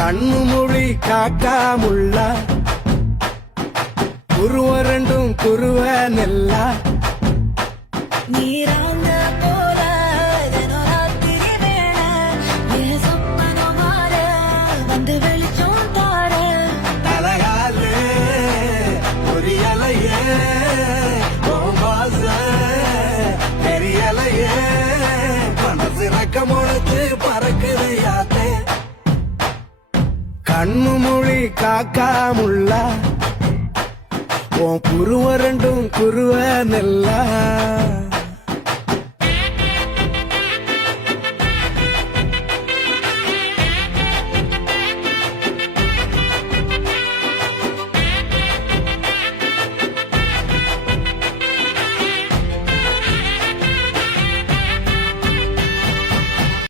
கண்ணு மொழி காக்காமுள்ள குருவ ரெண்டும் குருவ நெல்லா நீராங்க போல ராத்திரி வேளை என் சொப்பனம் மாற வந்து வெளிச்சம் தார தலையாலே பொரியலையே ஓமாச தெரியலையே மனசு ரக்கமுழுத்து பறக்குது யாத்தே கண்ணு மொழி காக்காமுள்ள உன் குருவ ரெண்டும் குருவ நெல்லா